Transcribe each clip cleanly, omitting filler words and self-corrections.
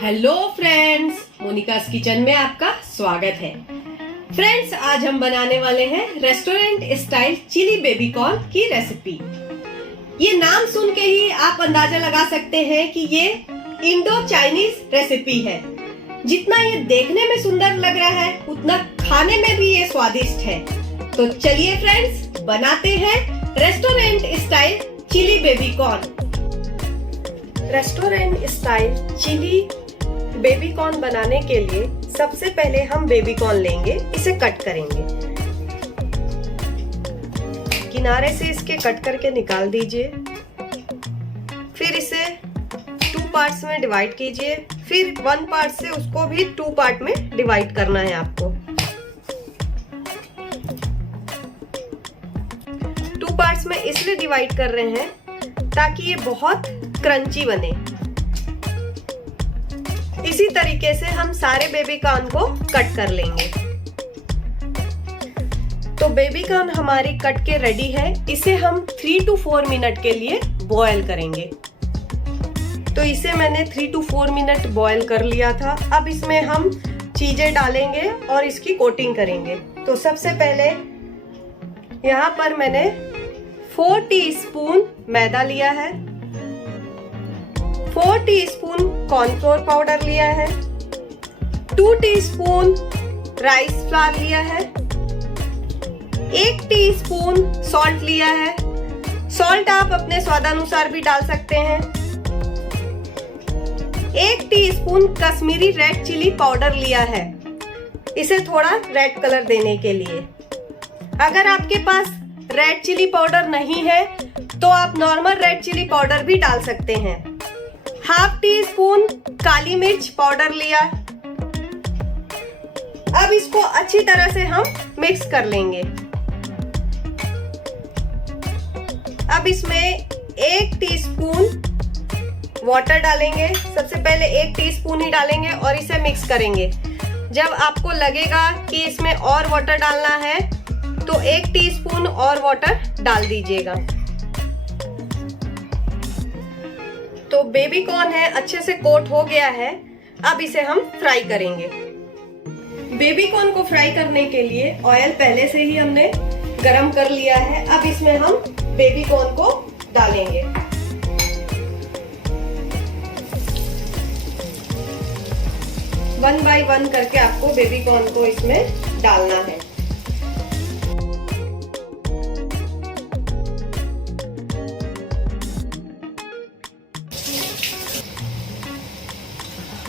Hello friends, Monika's kitchen में आपका स्वागत है। फ्रेंड्स, आज हम बनाने वाले हैं restaurant style chilli baby corn की रेसिपी। ये नाम सुन के ही आप अंदाजा लगा सकते हैं कि ये इंडो चाइनीज रेसिपी है। जितना ये देखने में सुंदर लग रहा है उतना खाने में भी ये स्वादिष्ट है। तो चलिए फ्रेंड्स, बनाते हैं restaurant style chilli baby corn. Restaurant style chilli baby corn बनाने के लिए सबसे पहले हम बेबी कॉर्न लेंगे, इसे कट करेंगे। किनारे से इसके कट करके निकाल दीजिए। फिर इसे 2 पार्ट्स में डिवाइड कीजिए। फिर 1 पार्ट से उसको भी 2 पार्ट में डिवाइड करना है आपको। 2 पार्ट्स में इसलिए डिवाइड कर रहे हैं ताकि ये बहुत क्रंची बने। इसी तरीके से हम सारे बेबी कॉर्न को कट कर लेंगे। तो बेबी कॉर्न हमारी कट के रेडी है। इसे हम 3 to 4 मिनट के लिए बॉयल करेंगे। तो इसे मैंने 3 to 4 मिनट बॉयल कर लिया था। अब इसमें हम चीजें डालेंगे और इसकी कोटिंग करेंगे। तो सबसे पहले यहाँ पर मैंने 4 टीस्पून मैदा लिया है, 4 टीस्पून कॉर्नफ्लोर पाउडर लिया है, 2 टीस्पून राइस फ्लावर लिया है, 1 टीस्पून सॉल्ट लिया है। सॉल्ट आप अपने स्वादानुसार भी डाल सकते हैं। 1 teaspoon Kashmiri red chilli powder लिया है, इसे थोड़ा रेड कलर देने के लिए। अगर आपके पास रेड चिली पाउडर नहीं है तो आप नॉर्मल रेड चिली पाउडर भी डाल सकते हैं। 1/2 टीस्पून काली मिर्च पाउडर लिया। अब इसको अच्छी तरह से हम मिक्स कर लेंगे। अब इसमें 1 टीस्पून वाटर डालेंगे। सबसे पहले 1 टीस्पून ही डालेंगे और इसे मिक्स करेंगे। जब आपको लगेगा कि इसमें और वाटर डालना है तो 1 टीस्पून और वाटर डाल दीजिएगा। तो बेबी कॉर्न है अच्छे से कोट हो गया है। अब इसे हम फ्राई करेंगे। बेबी कॉर्न को फ्राई करने के लिए ऑयल पहले से ही हमने गरम कर लिया है। अब इसमें हम बेबी कॉर्न को डालेंगे। वन बाय वन करके आपको बेबी कॉर्न को इसमें डालना है।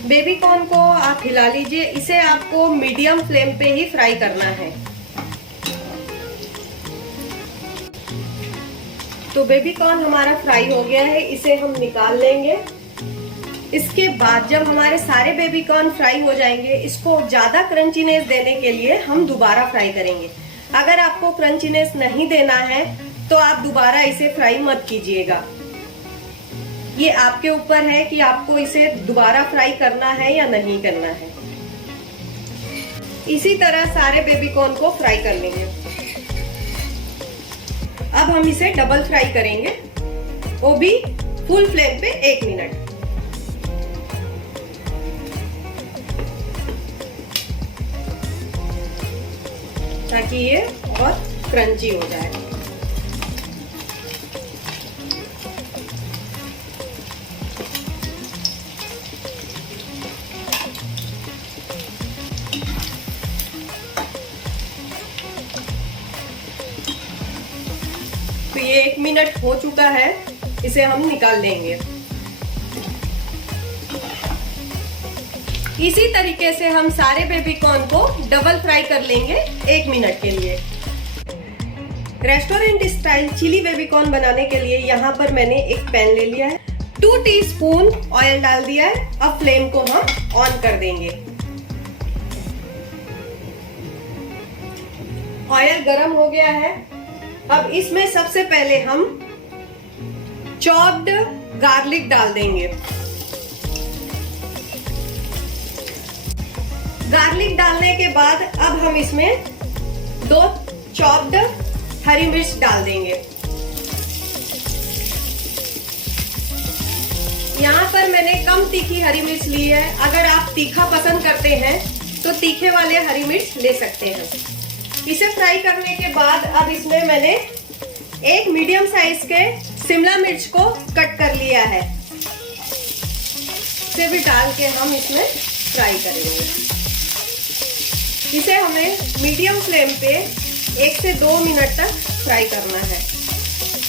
बेबी कॉर्न को आप हिला लीजिए। इसे आपको मीडियम फ्लेम पे ही फ्राई करना है। तो बेबी कॉर्न हमारा फ्राई हो गया है, इसे हम निकाल लेंगे। इसके बाद जब हमारे सारे बेबी कॉर्न फ्राई हो जाएंगे, इसको ज्यादा क्रंचीनेस देने के लिए हम दोबारा फ्राई करेंगे। अगर आपको क्रंचीनेस नहीं देना है तो आप दोबारा इसे फ्राई मत कीजिएगा। ये आपके ऊपर है कि आपको इसे दोबारा फ्राई करना है या नहीं करना है। इसी तरह सारे बेबी कॉर्न को फ्राई कर लेंगे। अब हम इसे डबल फ्राई करेंगे, वो भी फुल फ्लेम पे 1 मिनट। ताकि ये बहुत क्रंची हो जाए। तो ये 1 मिनट हो चुका है, इसे हम निकाल देंगे। इसी तरीके से हम सारे बेबी कॉर्न को डबल फ्राई कर लेंगे 1 मिनट के लिए। Restaurant style chilli baby corn बनाने के लिए यहाँ पर मैंने एक पैन ले लिया है, 2 टीस्पून ऑयल डाल दिया है। अब फ्लेम को हम ऑन कर देंगे। ऑयल गरम हो गया है। अब इसमें सबसे पहले हम चॉप्ड गार्लिक डाल देंगे। गार्लिक डालने के बाद अब हम इसमें 2 चॉप्ड हरी मिर्च डाल देंगे। यहाँ पर मैंने कम तीखी हरी मिर्च ली है। अगर आप तीखा पसंद करते हैं तो तीखे वाले हरी मिर्च ले सकते हैं। इसे फ्राई करने के बाद अब इसमें मैंने एक मीडियम साइज के शिमला मिर्च को कट कर लिया है। इसे भी डाल के हम इसमें फ्राई करेंगे। इसे हमें मीडियम फ्लेम पे 1 से 2 मिनट तक फ्राई करना है।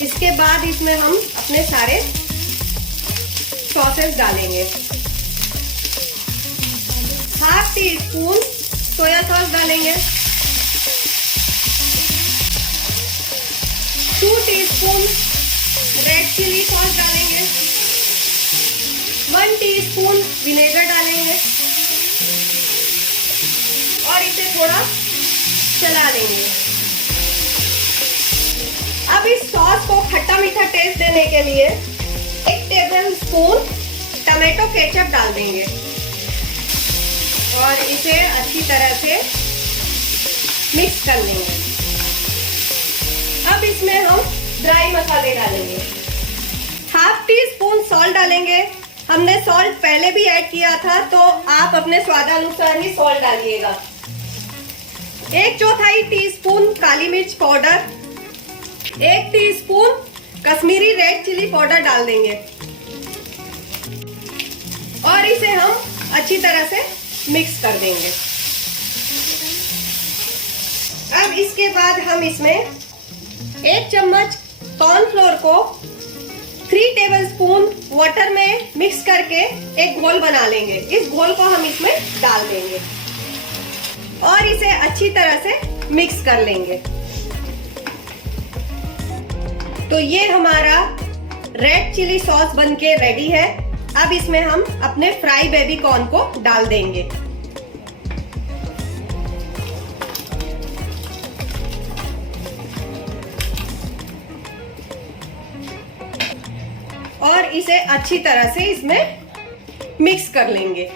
इसके बाद इसमें हम अपने सारे सॉसेस डालेंगे। Half tea spoon soya sauce डालेंगे, 2 टीस्पून रेड चिली सॉस डालेंगे, 1 टीस्पून विनेगर डालेंगे और इसे थोड़ा चला लेंगे। अब इस सॉस को खट्टा मीठा टेस्ट देने के लिए 1 टेबल स्पून टमाटो केचप डाल देंगे और इसे अच्छी तरह से मिक्स कर लेंगे। अब इसमें हम ड्राई मसाले डालेंगे। हाफ टी स्पून सॉल्ट डालेंगे। हमने सॉल्ट पहले भी ऐड किया था, तो आप अपने स्वादानुसार ही सॉल्ट डालिएगा। 1/4 टीस्पून काली मिर्च powder, 1 teaspoon Kashmiri red chilli powder डाल देंगे और इसे हम अच्छी तरह से मिक्स कर देंगे। अब इसके बाद हम इसमें 1 चम्मच कॉर्नफ्लोर को 3 टेबलस्पून वाटर में मिक्स करके एक घोल बना लेंगे। इस घोल को हम इसमें डाल देंगे और इसे अच्छी तरह से मिक्स कर लेंगे। तो ये हमारा रेड चिली सॉस बनके रेडी है। अब इसमें हम अपने फ्राई बेबी कॉर्न को डाल देंगे। और इसे अच्छी तरह से इसमें मिक्स कर लेंगे।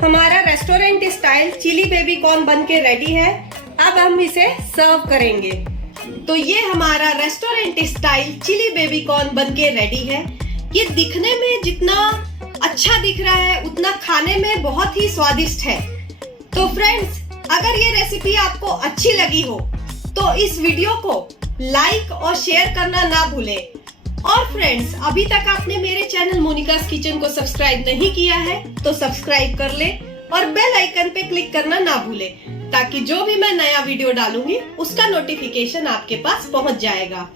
हमारा restaurant style chilli baby corn बनके रेडी है। अब हम इसे सर्व करेंगे। तो ये हमारा restaurant style chilli baby corn बनके रेडी है। ये दिखने में जितना अच्छा दिख रहा है उतना खाने में बहुत ही स्वादिष्ट है। तो फ्रेंड्स, अगर ये रेसिपी आपको अच्छी लगी हो तो इस वीडियो को लाइक और शेयर करना ना भूलें। और फ्रेंड्स, अभी तक आपने मेरे चैनल मोनिकास किचन को सब्सक्राइब नहीं किया है तो सब्सक्राइब कर ले और बेल आइकन पे क्लिक करना ना भूले, ताकि जो भी मैं नया वीडियो डालूंगी उसका नोटिफिकेशन आपके पास पहुंच जाएगा।